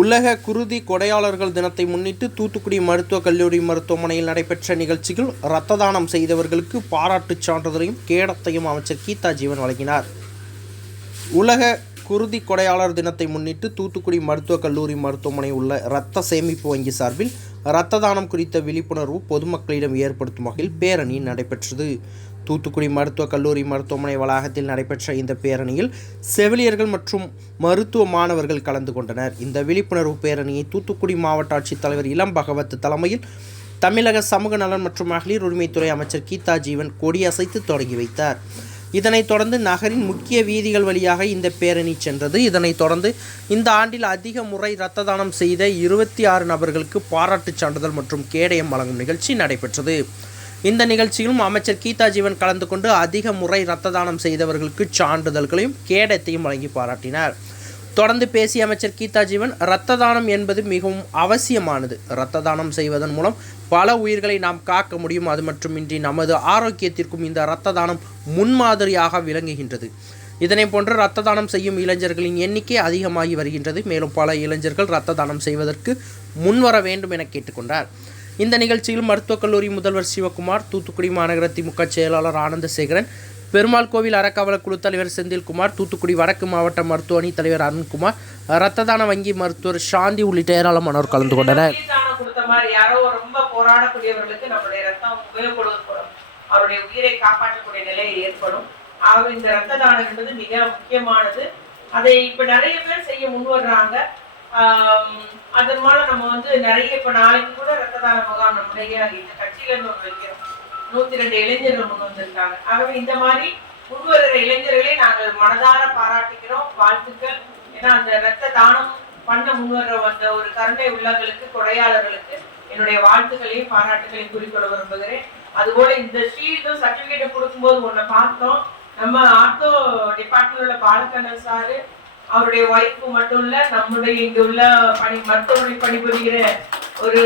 உலக குருதி கொடையாளர்கள் தினத்தை முன்னிட்டு தூத்துக்குடி மருத்துவக் கல்லூரி மருத்துவமனையில் நடைபெற்ற நிகழ்ச்சியில் இரத்த தானம் செய்தவர்களுக்கு பாராட்டுச் சான்றிதழையும் கேடத்தையும் அமைச்சர் கீதா ஜீவன் வழங்கினார். உலக குருதி கொடையாளர் தினத்தை முன்னிட்டு தூத்துக்குடி மருத்துவக் கல்லூரி மருத்துவமனை உள்ள இரத்த சேமிப்பு வங்கி சார்பில் இரத்த தானம் குறித்த விழிப்புணர்வு பொதுமக்களிடம் ஏற்படுத்தும் வகையில் பேரணி நடைபெற்றது. தூத்துக்குடி மருத்துவக் கல்லூரி மருத்துவமனை வளாகத்தில் நடைபெற்ற இந்த பேரணியில் செவிலியர்கள் மற்றும் மருத்துவ மாணவர்கள் கலந்து கொண்டனர். இந்த விழிப்புணர்வு பேரணியை தூத்துக்குடி மாவட்ட ஆட்சித்தலைவர் இளம் பகவத் தலைமையில் தமிழக சமூக நலன் மற்றும் மகளிர் உரிமைத்துறை அமைச்சர் கீதா ஜீவன் கொடியசைத்து தொடங்கி வைத்தார். இதனைத் தொடர்ந்து நகரின் முக்கிய வீதிகள் வழியாக இந்த பேரணி சென்றது. இதனைத் தொடர்ந்து இந்த ஆண்டில் அதிக முறை இரத்த தானம் செய்த இருபத்தி ஆறு நபர்களுக்கு பாராட்டுச் சான்றிதழ் மற்றும் கேடயம் வழங்கும் நிகழ்ச்சி நடைபெற்றது. இந்த நிகழ்ச்சியிலும் அமைச்சர் கீதா ஜீவன் கலந்து கொண்டு அதிக முறை இரத்த தானம் செய்தவர்களுக்கு சான்றிதழ்களையும் கேடயத்தையும் வழங்கி பாராட்டினார். தொடர்ந்து பேசிய அமைச்சர் கீதா ஜீவன் இரத்த தானம் என்பது மிகவும் அவசியமானது. இரத்த தானம் செய்வதன் மூலம் பல உயிர்களை நாம் காக்க முடியும். அது மட்டுமின்றி நமது ஆரோக்கியத்திற்கும் இந்த இரத்த தானம் முன்மாதிரியாக விளங்குகின்றது. இதனை போன்று இரத்த தானம் செய்யும் இளைஞர்களின் எண்ணிக்கை அதிகமாகி வருகின்றது. மேலும் பல இளைஞர்கள் இரத்த தானம் செய்வதற்கு முன்வர வேண்டும் என கேட்டுக்கொண்டார். இந்த நிகழ்ச்சியில் மருத்துவக் கல்லூரி முதல்வர் சிவகுமார் தூத்துக்குடி மாநகர திமுக செயலாளர் ஆனந்தசேகரன் பெருமாள் கோவில் அறக்காவல குழு தலைவர் செந்தில்குமார் தூத்துக்குடி வடக்கு மாவட்ட மருத்துவ அணி தலைவர் அருண்குமார் ரத்த தான வங்கி மருத்துவர் சாந்தி உள்ளிட்ட ஏராளமானோர் கலந்து கொண்டனர். யாரோ ரொம்ப போராடக்கூடியவர்களுக்கு ரத்தம் அவருடைய உயிரை காப்பாற்றக்கூடிய நிலை ஏற்படும். இந்த ரத்த தானம் என்பது மிக முக்கியமானது. அதை இப்ப நிறைய பேர் செய்ய முன் வர்றாங்க. அதன் மூலம் நம்ம வந்து நிறைய இப்ப நாளைக்கு கூட ரத்த தான முகாம் நம்முடைய இந்த கட்சியில இருந்து வைக்கிறோம். நூத்தி ரெண்டு இளைஞர்கள் முன் வந்திருக்காங்க. ஆகவே இந்த மாதிரி முன் வருகிற இளைஞர்களை நாங்கள் மனதார பாராட்டுகிறோம் வாழ்த்துக்கள். ஏன்னா அந்த ரத்த தானம் பண்ண முன்வர வந்த ஒரு கருணை உள்ளங்களுக்கு கொடையாளர்களுக்கு என்னுடைய வாழ்த்துக்களையும் பாராட்டுகளையும் குறிக்கொள்ள விரும்புகிறேன். அதுபோல இந்த ஷீல்டும் சர்டிபிகேட்டும் கொடுக்கும்போது ஒன்றை பார்த்தோம். நம்ம ஆட்டோ டிபார்ட்மெண்ட் உள்ள பாலக்கண்ணன் சாரு அவருடைய ஒய்ஃபு மட்டும் இல்ல நம்முடைய இங்க உள்ள பணி மருத்துவமனை பணிபுரிகிற ஒரு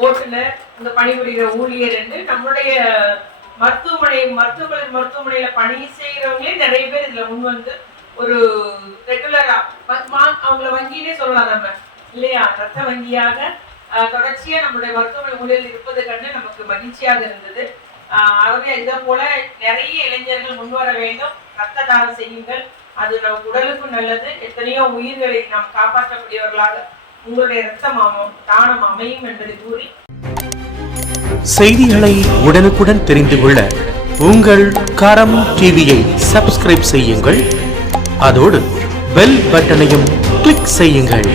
ஓட்டுநர் இந்த பணிபுரிகிற ஊழியர் என்று நம்முடைய மருத்துவமனை மருத்துவர்கள் மருத்துவமனையில பணி செய்யறவங்களே நிறைய பேர் இதுல முன் வந்து ஒரு ரெகுலரா அவங்கள வங்கினே சொல்லலாம் நம்ம இல்லையா? ரத்த வங்கியாக ஆஹ், தொடர்ச்சியா நம்முடைய மருத்துவமனை ஊழியர்கள் இருப்பது கண்டு நமக்கு மகிழ்ச்சியாக இருந்தது. ஆஹ், ஆகவே இதை போல நிறைய இளைஞர்கள் முன்வர வேண்டும். ரத்த தானம் செய்யுங்கள். அது நம் உடலுக்கும் நல்லது. எத்தனையோ உயிர்களை நாம் காப்பாற்றக்கூடியவர்களாக உங்களுடைய ரத்தம் தானம் அமையும் என்பதை கூறி செய்திகளை உடனுக்குடன் தெரிந்து கொள்ள உங்கள் கரம் டிவியை சப்ஸ்கிரைப் செய்யுங்கள். அதோடு பெல் பட்டனையும் கிளிக் செய்யுங்கள்.